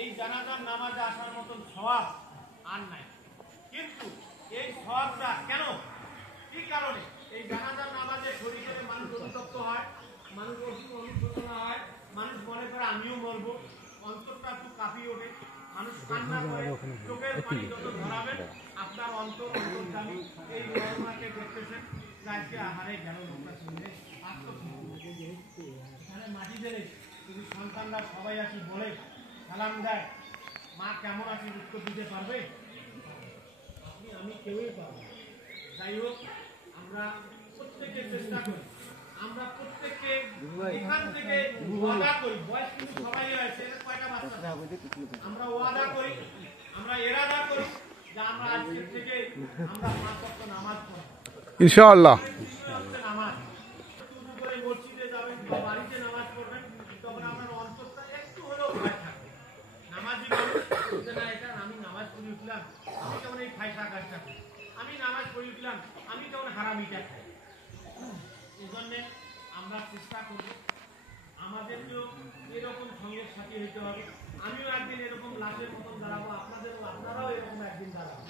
এই জানাজার নামাজে আসার মতন সওয়াব আর নাই। কিন্তু এই সওয়াবটা কেন, কি কারণে? এই জানাজার নামাজে শরীরে মানুষ অনুতপ্ত হয়, মানুষ অনুশোচনা হয়, মানুষ মনে করে আমিও মরবো, অন্তরটা একটু কাঁপিয়ে ওঠে, মানুষ কান্না করে, চোখের পানি যত ধরাবেন আপনার অন্তর্জামী এই ঘটনাকে দেখতেছেন। আজকে আহারে গেল লোকটা শুনলে এখানে মাটি দেবে, যদি সন্তানরা সবাই আসি বলে সালাম দেয়, মা কেমন আছে উত্তর দিতে পারবে? আমি কেউই পারবো। যাই হোক, আমরা প্রত্যেকে চেষ্টা করি, আমরা প্রত্যেককে এখান থেকে ওয়াদা করি, বয়স কিন্তু সবাই আছে, কয়টা বাচ্চা, আমরা ওয়াদা করি, আমরা এরাদা করি যে আমরা আজকে থেকে আমরা 5 ওয়াক্ত নামাজ পড়ব ইনশাআল্লাহ। নামাজ করে মসজিদে যাবেন বা বাড়িতে নামাজ পড়বেন, তখন আপনার অন্তরটা একটু হলেও ভয় থাকবে। নামাজি মানুষ না, এটা আমি নামাজ পড়ে উঠলাম, আমি কেমন এই খাইসা কাজটা করি, আমি নামাজ পড়ে উঠলাম, আমি কেমন হারামিটা খাই। এই জন্যে আমরা চেষ্টা করব আমাদেরকেও এরকম সঙ্গের সাথী হইতে হবে। আমিও একদিন এরকম লাশের মতন দাঁড়াবো, আপনারাও এরকম একদিন দাঁড়াবো।